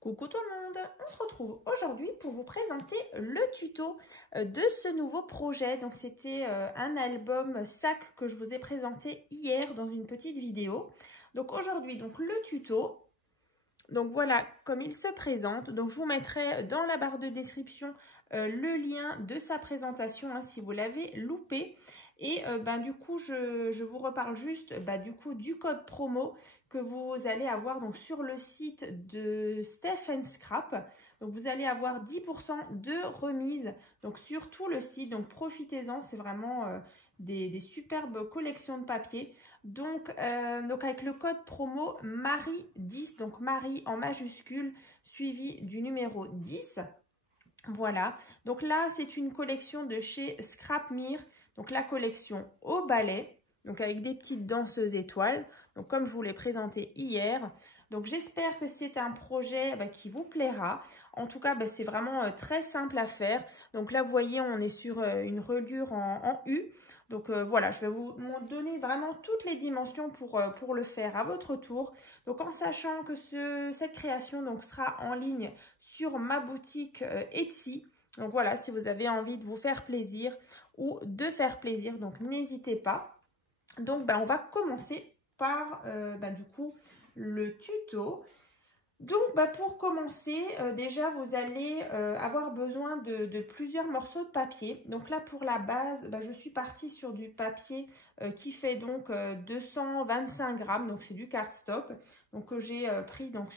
Coucou tout le monde, on se retrouve aujourd'hui pour vous présenter le tuto de ce nouveau projet. Donc c'était un album sac que je vous ai présenté hier dans une petite vidéo. Donc aujourd'hui, donc le tuto, donc voilà comme il se présente. Donc je vous mettrai dans la barre de description le lien de sa présentation si vous l'avez loupé. Et du coup, je vous reparle juste du coup du code promo que vous allez avoir donc sur le site de Steph & Scrap. Donc vous allez avoir 10% de remise donc sur tout le site. Donc profitez-en, c'est vraiment des superbes collections de papier. Donc avec le code promo Marie10, donc Marie en majuscule suivi du numéro 10. Voilà, donc là c'est une collection de chez Scrapmere. Donc la collection au balai, donc avec des petites danseuses étoiles, donc comme je vous l'ai présenté hier. Donc j'espère que c'est un projet qui vous plaira. En tout cas, c'est vraiment très simple à faire. Donc là, vous voyez, on est sur une reliure en U. Donc voilà, je vais vous donner vraiment toutes les dimensions pour le faire à votre tour. Donc en sachant que cette création donc, sera en ligne sur ma boutique Etsy. Donc voilà, si vous avez envie de vous faire plaisir ou de faire plaisir, donc n'hésitez pas. Donc on va commencer par du coup le tuto. Donc pour commencer, déjà vous allez avoir besoin de plusieurs morceaux de papier. Donc là pour la base, je suis partie sur du papier qui fait donc 225 grammes, donc c'est du cardstock, donc que j'ai pris donc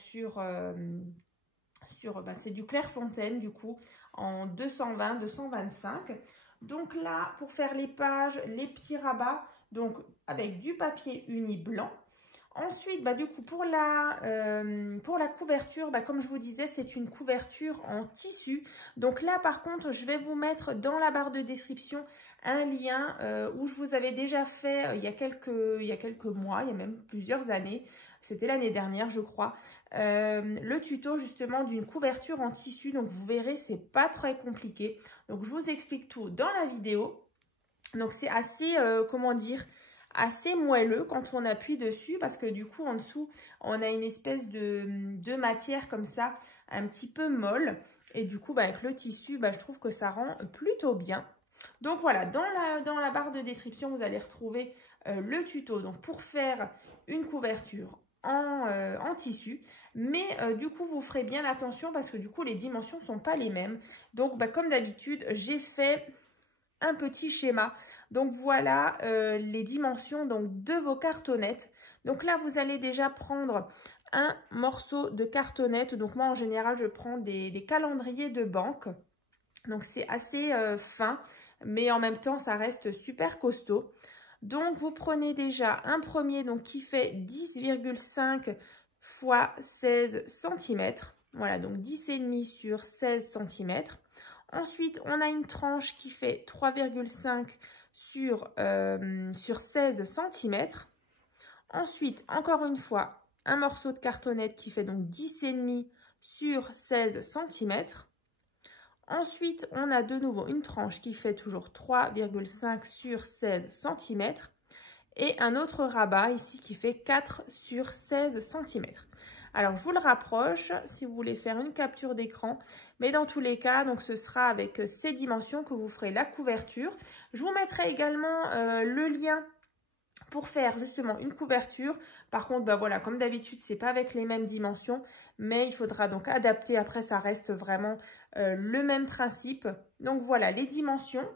c'est du Clairefontaine du coup en 220-225. Donc là pour faire les pages, les petits rabats, donc avec du papier uni blanc. Ensuite, du coup, pour la couverture, comme je vous disais, c'est une couverture en tissu. Donc là, par contre, je vais vous mettre dans la barre de description un lien où je vous avais déjà fait il y a quelques mois, il y a même plusieurs années. C'était l'année dernière, je crois. Le tuto, justement, d'une couverture en tissu. Donc, vous verrez, c'est pas très compliqué. Donc, je vous explique tout dans la vidéo. Donc, c'est assez, comment dire, assez moelleux quand on appuie dessus parce que du coup en dessous on a une espèce de matière comme ça un petit peu molle et du coup avec le tissu je trouve que ça rend plutôt bien. Donc voilà, dans la barre de description vous allez retrouver le tuto donc pour faire une couverture en tissu, mais du coup vous ferez bien attention parce que du coup les dimensions sont pas les mêmes. Donc comme d'habitude j'ai fait un petit schéma. Donc voilà les dimensions donc de vos cartonnettes. Donc là vous allez déjà prendre un morceau de cartonnette. Donc moi en général je prends des calendriers de banque. Donc c'est assez fin mais en même temps ça reste super costaud. Donc vous prenez déjà un premier donc qui fait 10,5 x 16 cm. Voilà, donc 10,5 sur 16 cm. Ensuite, on a une tranche qui fait 3,5 sur 16 cm. Ensuite, encore une fois, un morceau de cartonnette qui fait donc 10,5 sur 16 cm. Ensuite, on a de nouveau une tranche qui fait toujours 3,5 sur 16 cm. Et un autre rabat ici qui fait 4 sur 16 cm. Alors, je vous le rapproche si vous voulez faire une capture d'écran. Mais dans tous les cas, donc ce sera avec ces dimensions que vous ferez la couverture. Je vous mettrai également le lien pour faire justement une couverture. Par contre, voilà, comme d'habitude, c'est pas avec les mêmes dimensions. Mais il faudra donc adapter. Après, ça reste vraiment le même principe. Donc voilà, les dimensions.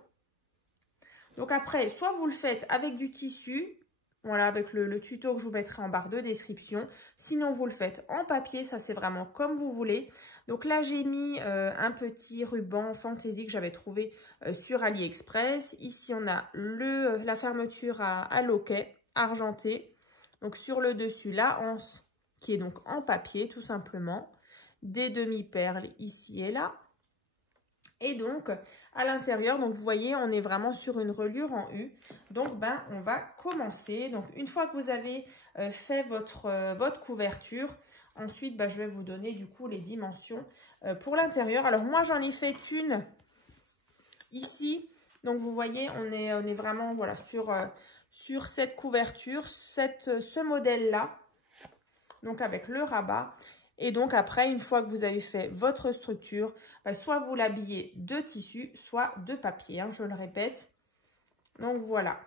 Donc après, soit vous le faites avec du tissu. Voilà, avec le tuto que je vous mettrai en barre de description. Sinon, vous le faites en papier. Ça, c'est vraiment comme vous voulez. Donc là, j'ai mis un petit ruban fantaisie que j'avais trouvé sur AliExpress. Ici, on a la fermeture à loquet argenté. Donc sur le dessus, la anse qui est donc en papier, tout simplement. Des demi-perles ici et là. Et donc, à l'intérieur, donc vous voyez, on est vraiment sur une reliure en U. Donc, on va commencer. Donc, une fois que vous avez fait votre couverture, ensuite, je vais vous donner du coup les dimensions pour l'intérieur. Alors, moi, j'en ai fait une ici. Donc, vous voyez, on est vraiment voilà, sur cette couverture, ce modèle-là. Donc, avec le rabat. Et donc après, une fois que vous avez fait votre structure, soit vous l'habillez de tissu, soit de papier, hein, je le répète. Donc voilà,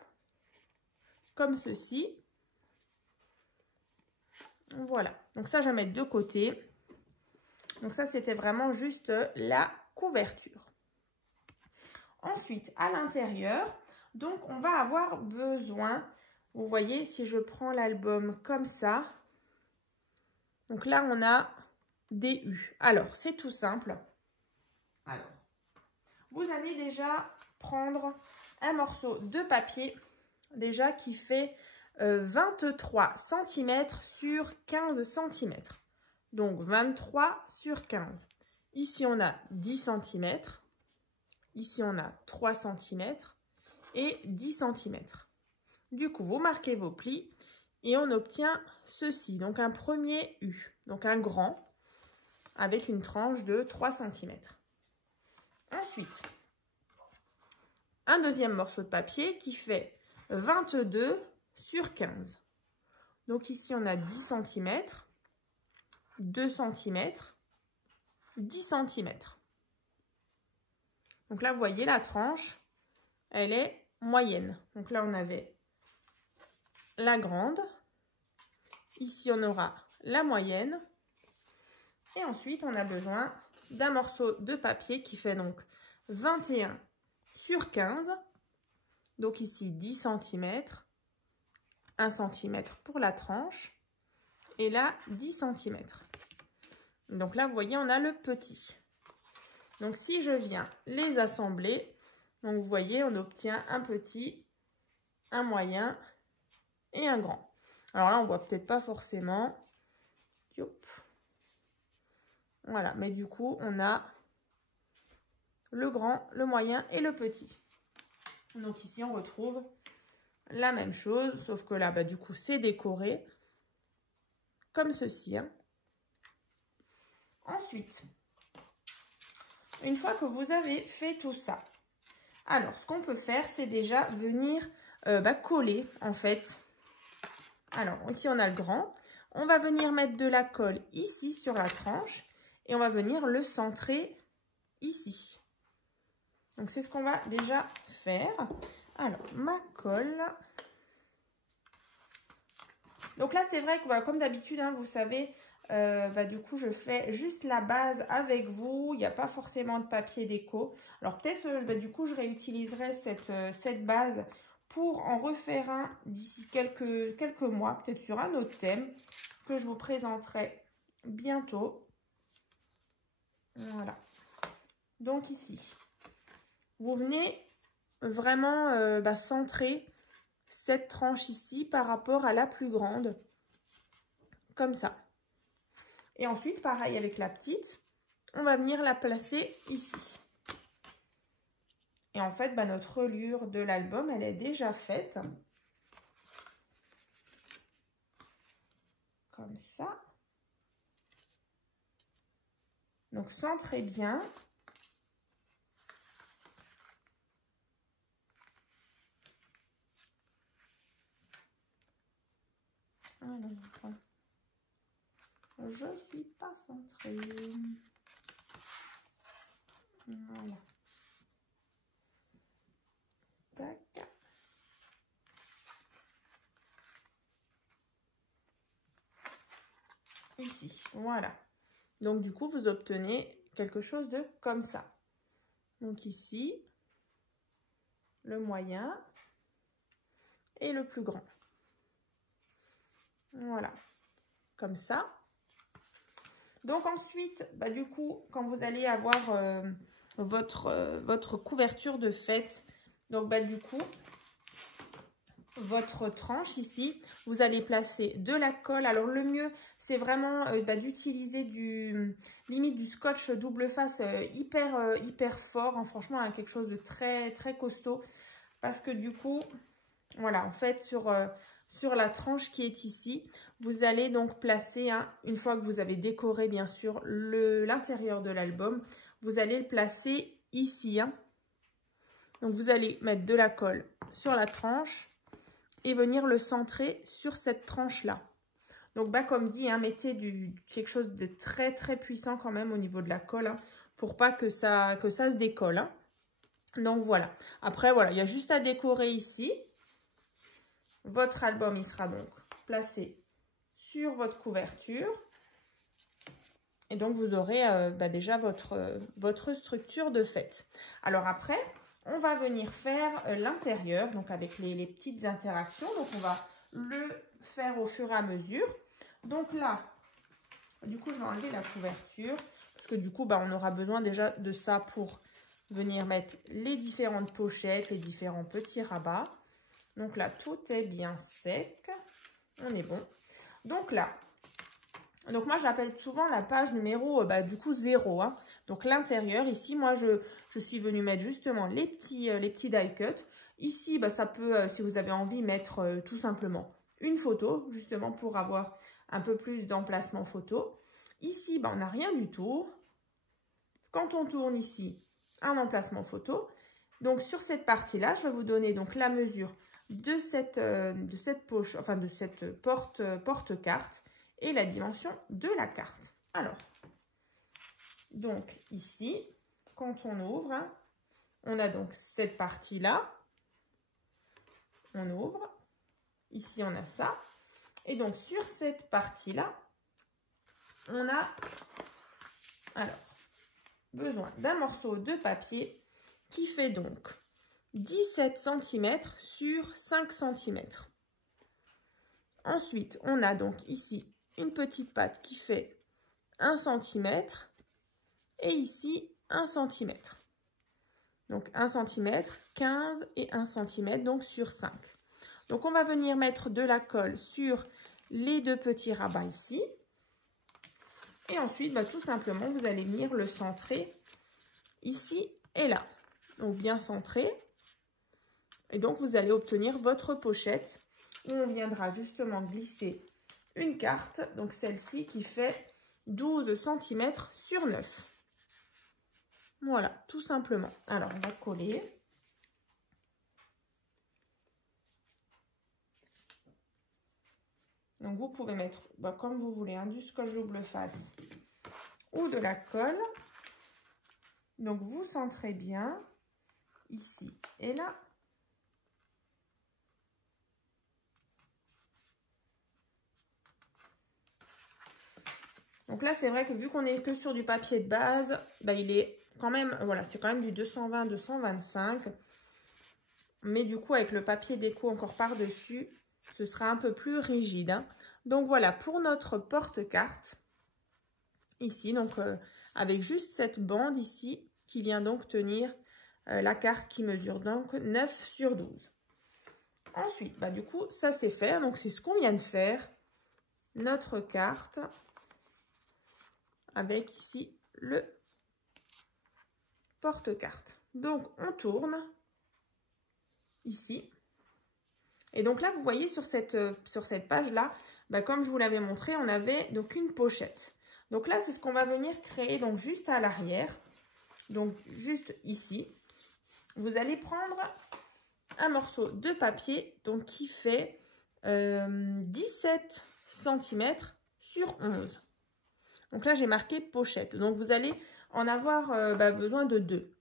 comme ceci. Voilà, donc ça je vais mettre de côté. Donc ça c'était vraiment juste la couverture. Ensuite, à l'intérieur, donc on va avoir besoin, vous voyez, si je prends l'album comme ça, donc là on a des U. Alors c'est tout simple. Alors, vous allez déjà prendre un morceau de papier déjà qui fait 23 cm sur 15 cm. Donc 23 sur 15. Ici on a 10 cm. Ici on a 3 cm et 10 cm. Du coup vous marquez vos plis et on obtient ceci. Donc un premier U. Donc un grand avec une tranche de 3 cm. Ensuite, un deuxième morceau de papier qui fait 22 sur 15. Donc ici, on a 10 cm, 2 cm, 10 cm. Donc là, vous voyez, la tranche, elle est moyenne. Donc là, on avait la grande. Ici, on aura la moyenne. Et ensuite, on a besoin d'un morceau de papier qui fait donc 21 sur 15. Donc ici, 10 cm, 1 cm pour la tranche. Et là, 10 cm. Donc là, vous voyez, on a le petit. Donc si je viens les assembler, donc vous voyez, on obtient un petit, un moyen et un grand. Alors là, on voit peut-être pas forcément. Voilà, mais du coup, on a le grand, le moyen et le petit. Donc ici, on retrouve la même chose, sauf que là, du coup, c'est décoré comme ceci. Hein. Ensuite, une fois que vous avez fait tout ça, alors, ce qu'on peut faire, c'est déjà venir coller, en fait. Alors, ici, on a le grand. On va venir mettre de la colle ici, sur la tranche. Et on va venir le centrer ici. Donc, c'est ce qu'on va déjà faire. Alors, ma colle. Donc là, c'est vrai que, comme d'habitude, hein, vous savez, du coup, je fais juste la base avec vous. Il n'y a pas forcément de papier déco. Alors, peut-être, du coup, je réutiliserai cette base pour en refaire un d'ici quelques mois, peut-être sur un autre thème que je vous présenterai bientôt. Voilà. Donc ici, vous venez vraiment centrer cette tranche ici par rapport à la plus grande, comme ça. Et ensuite, pareil avec la petite, on va venir la placer ici. Et en fait, notre reliure de l'album, elle est déjà faite. Comme ça. Donc, centrez bien. Alors, je ne suis pas centrée. Voilà. Tac. Ici, voilà. Donc, du coup, vous obtenez quelque chose de comme ça. Donc, ici, le moyen et le plus grand. Voilà, comme ça. Donc, ensuite, du coup, quand vous allez avoir votre couverture de fête, donc, du coup, votre tranche ici, vous allez placer de la colle. Alors le mieux, c'est vraiment d'utiliser limite du scotch double face hyper fort, hein, franchement, hein, quelque chose de très très costaud, parce que du coup, voilà, en fait, sur la tranche qui est ici, vous allez donc placer, une fois que vous avez décoré bien sûr l'intérieur de l'album, vous allez le placer ici. Hein. Donc vous allez mettre de la colle sur la tranche et venir le centrer sur cette tranche-là. Donc, bah, comme dit, hein, mettez quelque chose de très, très puissant quand même au niveau de la colle, hein, pour pas que ça se décolle. Hein. Donc, voilà. Après, voilà, il y a juste à décorer ici. Votre album, il sera donc placé sur votre couverture. Et donc, vous aurez déjà votre structure de fête. Alors après, on va venir faire l'intérieur, donc avec les petites interactions. Donc, on va le faire au fur et à mesure. Donc là, du coup, je vais enlever la couverture. Parce que du coup, on aura besoin déjà de ça pour venir mettre les différentes pochettes, les différents petits rabats. Donc là, tout est bien sec. On est bon. Donc là, moi, j'appelle souvent la page numéro, du coup, 0. Hein. Donc, l'intérieur, ici, moi, je suis venue mettre justement les petits die cuts. Ici, ça peut, si vous avez envie, mettre tout simplement une photo, justement, pour avoir un peu plus d'emplacement photo. Ici, on n'a rien du tout. Quand on tourne ici, un emplacement photo. Donc, sur cette partie-là, je vais vous donner donc la mesure de cette poche, enfin, de cette porte-carte. Et la dimension de la carte. Alors, donc ici, quand on ouvre, hein, on a donc cette partie-là. On ouvre. Ici, on a ça. Et donc, sur cette partie-là, on a alors besoin d'un morceau de papier qui fait donc 17 cm sur 5 cm. Ensuite, on a donc ici une petite patte qui fait 1 cm et ici 1 cm. Donc 1 cm, 15 et 1 cm, donc sur 5. Donc on va venir mettre de la colle sur les deux petits rabats ici. Et ensuite, tout simplement, vous allez venir le centrer ici et là. Donc bien centré. Et donc vous allez obtenir votre pochette où on viendra justement glisser une carte, donc celle-ci qui fait 12 cm sur 9. Voilà, tout simplement. Alors, on va coller. Donc, vous pouvez mettre comme vous voulez, hein, du scotch double face ou de la colle. Donc, vous centrez bien ici et là. Donc là, c'est vrai que vu qu'on est que sur du papier de base, il est quand même, voilà, c'est quand même du 220-225. Mais du coup, avec le papier déco encore par-dessus, ce sera un peu plus rigide. Hein. Donc voilà, pour notre porte-carte, ici, donc avec juste cette bande ici, qui vient donc tenir la carte qui mesure donc 9 sur 12. Ensuite, du coup, ça c'est fait. Donc c'est ce qu'on vient de faire. Notre carte. Avec ici le porte-carte. Donc, on tourne ici. Et donc là, vous voyez sur cette page-là, comme je vous l'avais montré, on avait donc une pochette. Donc là, c'est ce qu'on va venir créer donc juste à l'arrière. Donc, juste ici. Vous allez prendre un morceau de papier donc qui fait 17 cm sur 11. Donc là, j'ai marqué pochette. Donc, vous allez en avoir besoin de 2.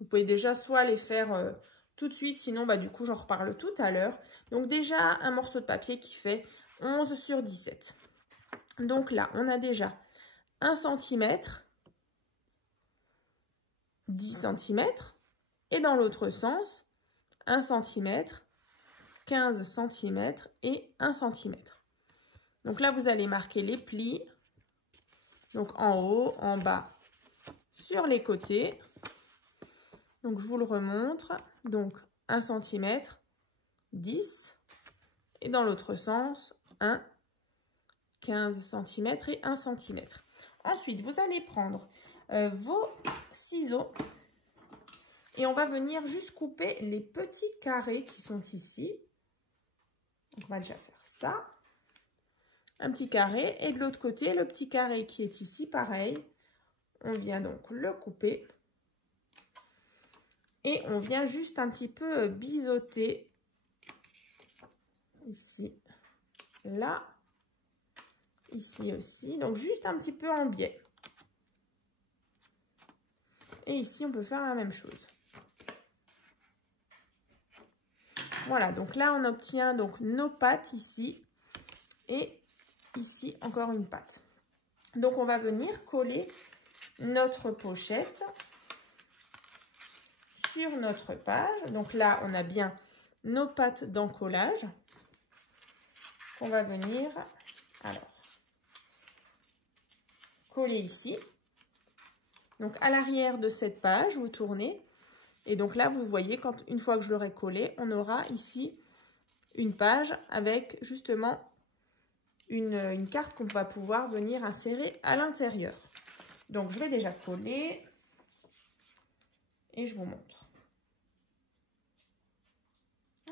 Vous pouvez déjà soit les faire tout de suite, sinon, du coup, j'en reparle tout à l'heure. Donc, déjà, un morceau de papier qui fait 11 sur 17. Donc là, on a déjà 1 cm, 10 cm. Et dans l'autre sens, 1 cm, 15 cm et 1 cm. Donc là, vous allez marquer les plis. Donc, en haut, en bas, sur les côtés. Donc, je vous le remontre. Donc, 1 cm, 10. Et dans l'autre sens, 1, 15 cm et 1 cm. Ensuite, vous allez prendre vos ciseaux. Et on va venir juste couper les petits carrés qui sont ici. Donc, on va déjà faire ça. Un petit carré et de l'autre côté le petit carré qui est ici pareil, on vient donc le couper et on vient juste un petit peu biseauter ici, là Ici aussi, donc juste un petit peu en biais. Et ici, on peut faire la même chose. Voilà, donc là, on obtient donc nos pattes ici. Et ici, encore une patte. Donc, on va venir coller notre pochette sur notre page. Donc là, on a bien nos pattes d'encollage qu'on va venir coller ici. Donc à l'arrière de cette page, vous tournez et donc là, vous voyez, une fois que je l'aurai collé, on aura ici une page avec justement une carte qu'on va pouvoir venir insérer à l'intérieur. Donc je vais déjà coller et je vous montre.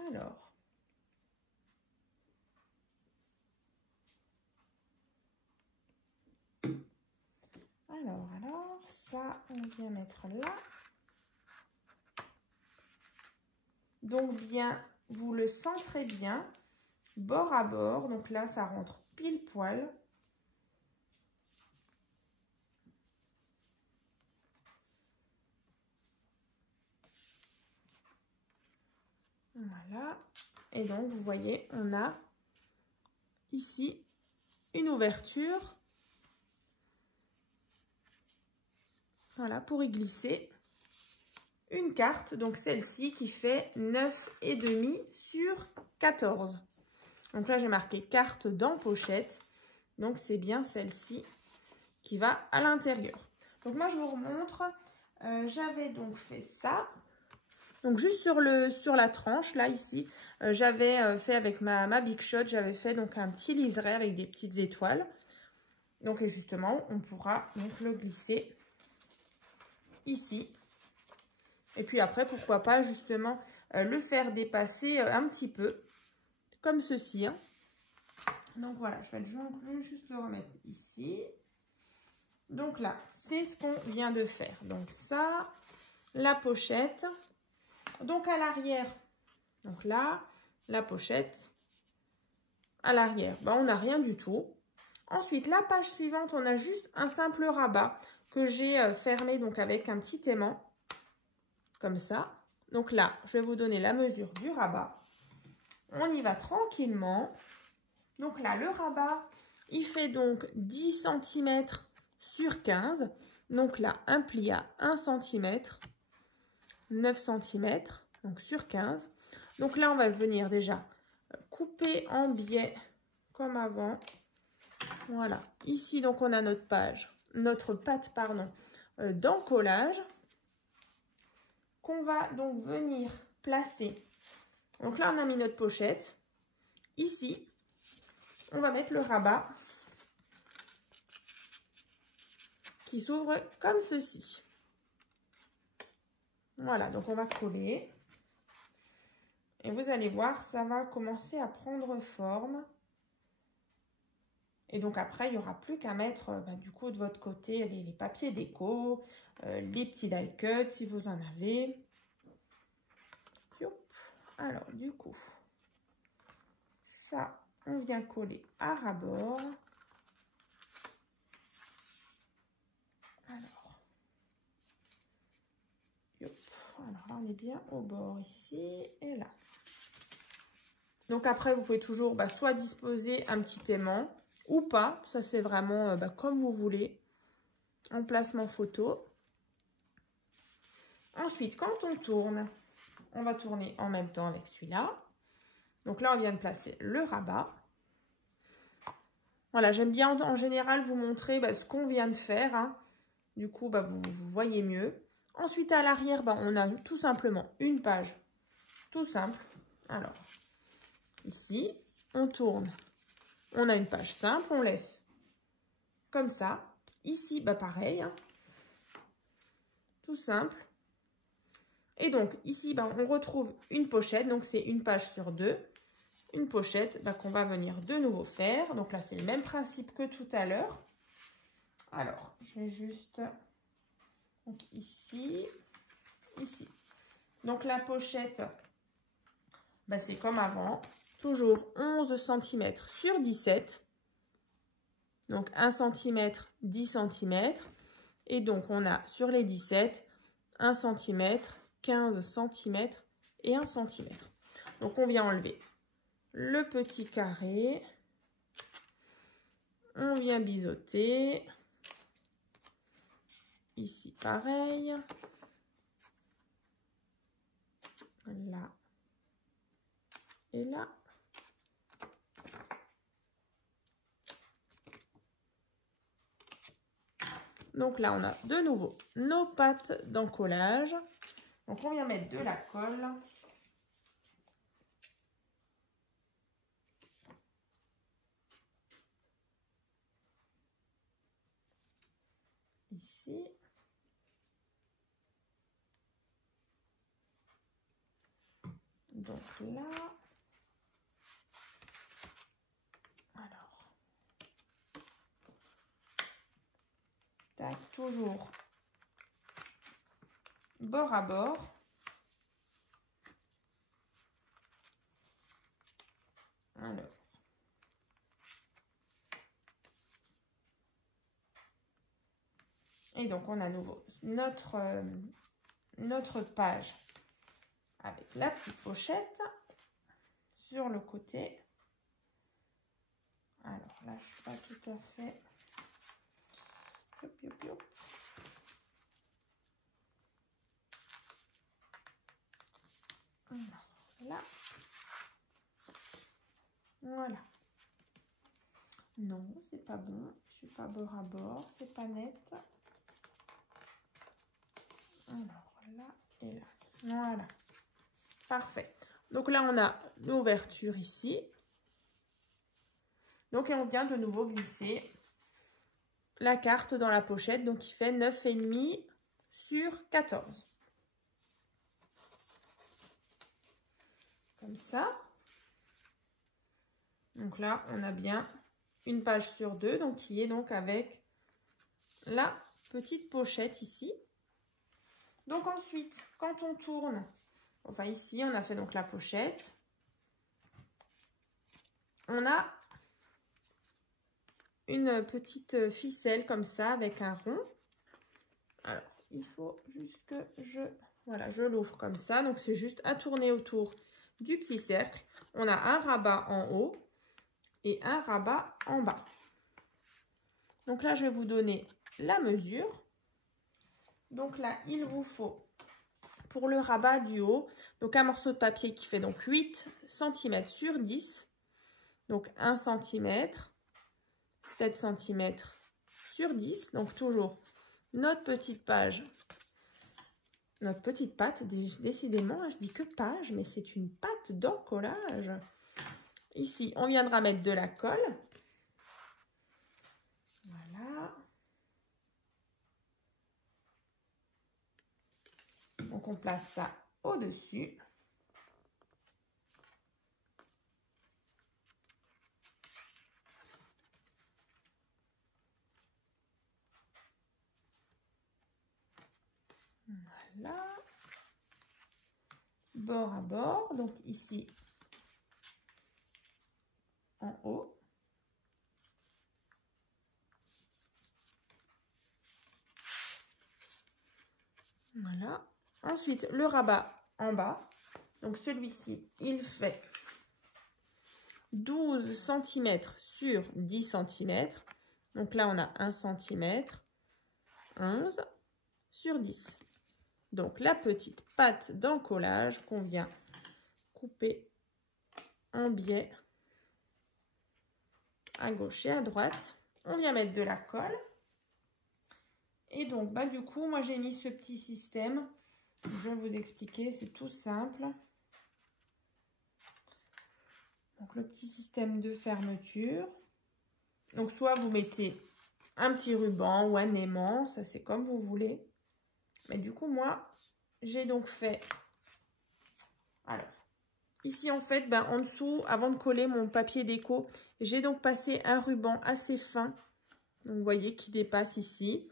Alors, ça, on vient mettre là. Donc bien, vous le centrez bien, bord à bord. Donc là, ça rentre pile poil. Voilà. Et donc, vous voyez, on a ici une ouverture. Voilà, pour y glisser une carte. Donc, celle-ci qui fait 9,5 sur 14. Donc là, j'ai marqué carte dans pochette. Donc, c'est bien celle-ci qui va à l'intérieur. Donc, moi, je vous remontre. J'avais donc fait ça. Donc, juste sur la tranche, là, ici, j'avais fait avec ma Big Shot, j'avais fait donc un petit liseré avec des petites étoiles. Donc, et justement, on pourra donc le glisser ici. Et puis après, pourquoi pas, justement, le faire dépasser un petit peu, comme ceci. Hein. Donc, voilà, je vais juste le remettre ici. Donc là, c'est ce qu'on vient de faire. Donc ça, la pochette. Donc à l'arrière, donc là, la pochette. À l'arrière, ben, on n'a rien du tout. Ensuite, la page suivante, on a juste un simple rabat que j'ai fermé donc avec un petit aimant. Comme ça. Donc là, je vais vous donner la mesure du rabat. On y va tranquillement. Donc là, le rabat, il fait donc 10 cm sur 15. Donc là, un pli à 1 cm, 9 cm, donc sur 15. Donc là, on va venir déjà couper en biais comme avant. Voilà. Ici, donc, on a notre patte, pardon, d'encollage qu'on va donc venir placer. Donc là, on a mis notre pochette. Ici, on va mettre le rabat qui s'ouvre comme ceci. Voilà, donc on va coller. Et vous allez voir, ça va commencer à prendre forme. Et donc après, il n'y aura plus qu'à mettre du coup de votre côté les papiers déco, les petits die cuts si vous en avez. Alors du coup, ça, on vient coller à ras-bord. Alors là, on est bien au bord ici et là. Donc après, vous pouvez toujours soit disposer un petit aimant ou pas. Ça, c'est vraiment comme vous voulez. En placement photo. Ensuite, quand on tourne, on va tourner en même temps avec celui-là. Donc là, on vient de placer le rabat. Voilà, j'aime bien en général vous montrer ce qu'on vient de faire. Hein. Du coup, vous voyez mieux. Ensuite, à l'arrière, on a tout simplement une page. Tout simple. Alors, ici, on tourne. On a une page simple, on laisse comme ça. Ici, pareil. Hein. Tout simple. Et donc, ici, on retrouve une pochette. Donc, c'est une page sur 2. Une pochette qu'on va venir de nouveau faire. Donc là, c'est le même principe que tout à l'heure. Alors, je vais juste... Donc, ici. Donc, la pochette, c'est comme avant. Toujours 11 cm sur 17. Donc 1 cm, 10 cm. Et donc on a sur les 17, 1 cm, 15 cm et 1 cm. Donc on vient enlever le petit carré. On vient biseauter. Ici pareil. Là et là. Donc là, on a de nouveau nos pattes d'encollage. Donc on vient mettre de la colle. Ici. Donc là. Alors. Tac, toujours bord à bord. Alors. Et donc, on a à nouveau notre page avec la petite pochette sur le côté. Alors là, je ne suis pas tout à fait... Hop, hop, hop. Là. Voilà. Non, c'est pas bon. Je suis pas bord à bord. C'est pas net. Alors là et là. Voilà. Parfait. Donc là, on a l'ouverture ici. Donc, et on vient de nouveau glisser la carte dans la pochette. Donc, il fait 9,5 sur 14. Comme ça. Donc là, on a bien une page sur 2. Donc, qui est donc avec la petite pochette ici. Donc ensuite, quand on tourne, enfin ici, on a fait donc la pochette. On a une petite ficelle comme ça avec un rond. Alors, il faut juste que je l'ouvre comme ça. Donc, c'est juste à tourner autour du petit cercle. On a un rabat en haut et un rabat en bas. Donc là, je vais vous donner la mesure. Donc là, il vous faut, pour le rabat du haut, donc un morceau de papier qui fait donc 8 cm sur 10. Donc 1 cm, 7 cm sur 10. Donc toujours notre petite page, notre petite patte. Décidément, je dis que page, mais c'est une patte d'encollage. Ici, on viendra mettre de la colle. Voilà. Donc, on place ça au-dessus. Voilà. Bord à bord. Donc, ici, en haut. Voilà. Ensuite, le rabat en bas. Donc, celui-ci, il fait 12 cm sur 10 cm. Donc là, on a 1 cm, 11 sur 10. Donc, la petite patte d'encollage qu'on vient couper en biais à gauche et à droite. On vient mettre de la colle. Et donc, bah, du coup, moi, j'ai mis ce petit système. Je vais vous expliquer, c'est tout simple. Donc, le petit système de fermeture. Donc, soit vous mettez un petit ruban ou un aimant, ça c'est comme vous voulez. Mais du coup, moi, j'ai donc fait... Alors, ici, en fait, ben, en dessous, avant de coller mon papier déco, j'ai donc passé un ruban assez fin. Donc, vous voyez, qui dépasse ici.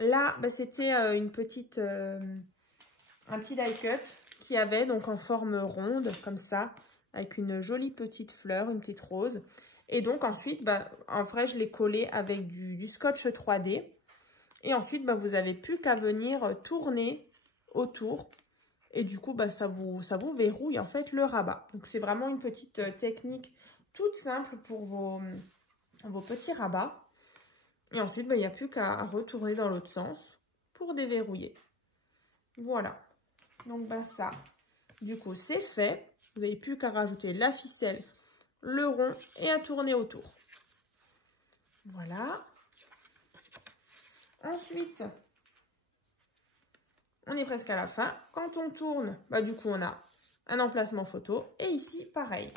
Là, ben, c'était une petite... un petit die cut qui avait donc en forme ronde, comme ça, avec une jolie petite fleur, une petite rose. Et donc ensuite, en vrai, je l'ai collé avec du scotch 3D. Et ensuite, vous n'avez plus qu'à venir tourner autour. Et du coup, ça vous verrouille en fait le rabat. Donc c'est vraiment une petite technique toute simple pour vos petits rabats. Et ensuite, il n'y a plus qu'à retourner dans l'autre sens pour déverrouiller. Voilà. Donc ça, du coup, c'est fait. Vous n'avez plus qu'à rajouter la ficelle, le rond et à tourner autour. Voilà. Ensuite, on est presque à la fin. Quand on tourne, du coup, on a un emplacement photo. Et ici, pareil.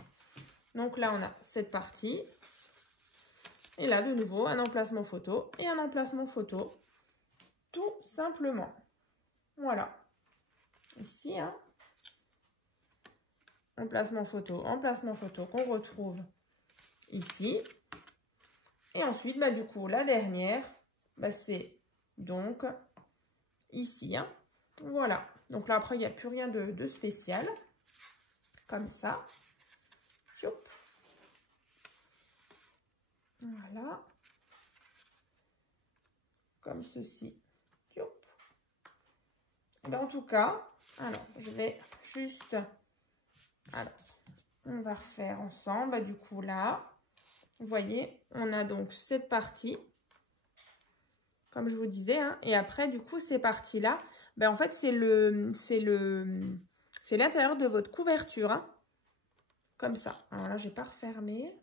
Donc là, on a cette partie. Et là, de nouveau, un emplacement photo et un emplacement photo. Tout simplement. Voilà. Ici, emplacement photo qu'on retrouve ici. Et ensuite, du coup, la dernière, c'est donc ici. Voilà. Donc là, après, il n'y a plus rien de spécial. Comme ça. Choup. Voilà. Comme ceci. Choup. Et en tout cas, alors, je vais juste... Alors, on va refaire ensemble. Du coup, là, vous voyez, on a donc cette partie, comme je vous disais. Et après, du coup, ces parties-là, en fait, c'est l'intérieur de votre couverture. Comme ça. Alors là, je n'ai pas refermé.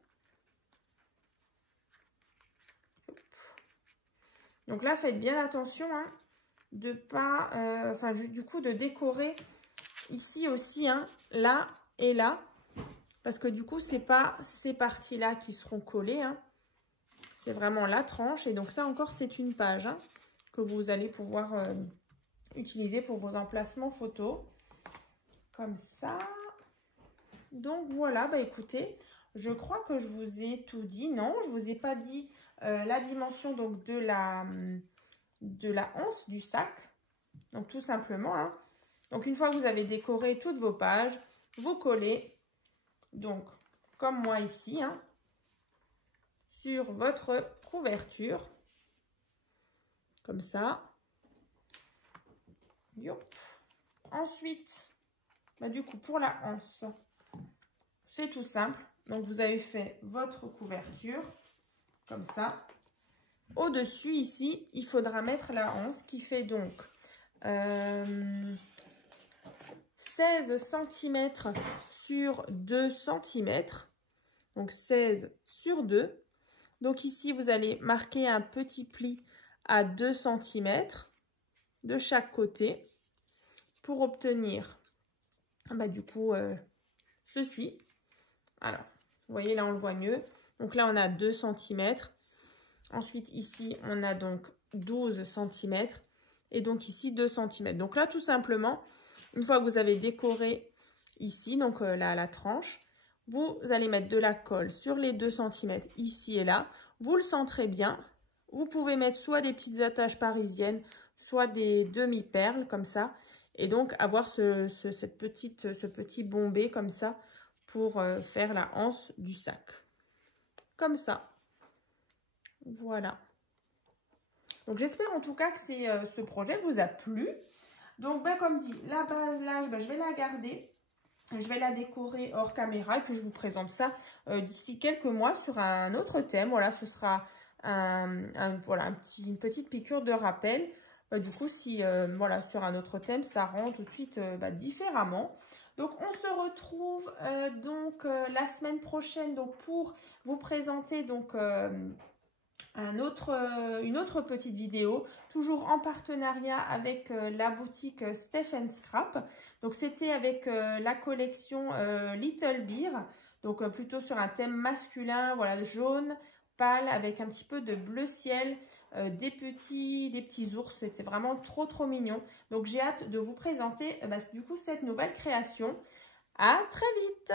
Donc là, faites bien attention de pas, du coup, de décorer ici aussi, là et là. Parce que du coup, c'est pas ces parties-là qui seront collées. C'est vraiment la tranche. Et donc ça encore, c'est une page que vous allez pouvoir utiliser pour vos emplacements photos. Comme ça. Donc voilà, écoutez, je crois que je vous ai tout dit. Non, je vous ai pas dit la dimension donc de la anse du sac. Donc tout simplement. Donc une fois que vous avez décoré toutes vos pages, vous collez. Donc comme moi ici, sur votre couverture. Comme ça. Yop. Ensuite, du coup pour la anse. C'est tout simple. Donc, vous avez fait votre couverture, comme ça. Au-dessus, ici, il faudra mettre la anse qui fait donc 16 cm sur 2 cm. Donc, 16 sur 2. Donc, ici, vous allez marquer un petit pli à 2 cm de chaque côté pour obtenir, du coup, ceci. Alors, vous voyez, là, on le voit mieux. Donc là, on a 2 cm. Ensuite, ici, on a donc 12 cm. Et donc ici, 2 cm. Donc là, tout simplement, une fois que vous avez décoré ici, donc la tranche, vous allez mettre de la colle sur les 2 cm ici et là. Vous le centrez bien. Vous pouvez mettre soit des petites attaches parisiennes, soit des demi-perles, comme ça. Et donc, avoir ce petit bombé, comme ça, pour faire la anse du sac. Comme ça. Voilà. Donc, j'espère en tout cas que ce projet vous a plu. Donc, comme dit, la base là, je vais la garder. Je vais la décorer hors caméra et puis je vous présente ça d'ici quelques mois sur un autre thème. Voilà, ce sera une petite piqûre de rappel. Du coup, si sur un autre thème, ça rend tout de suite différemment. Donc, on se retrouve la semaine prochaine pour vous présenter une autre petite vidéo, toujours en partenariat avec la boutique Steph & Scrap. Donc, c'était avec la collection Little Beer, donc plutôt sur un thème masculin, voilà, jaune, pâle, avec un petit peu de bleu ciel, des petits ours. C'était vraiment trop mignon. Donc, j'ai hâte de vous présenter du coup cette nouvelle création. À très vite!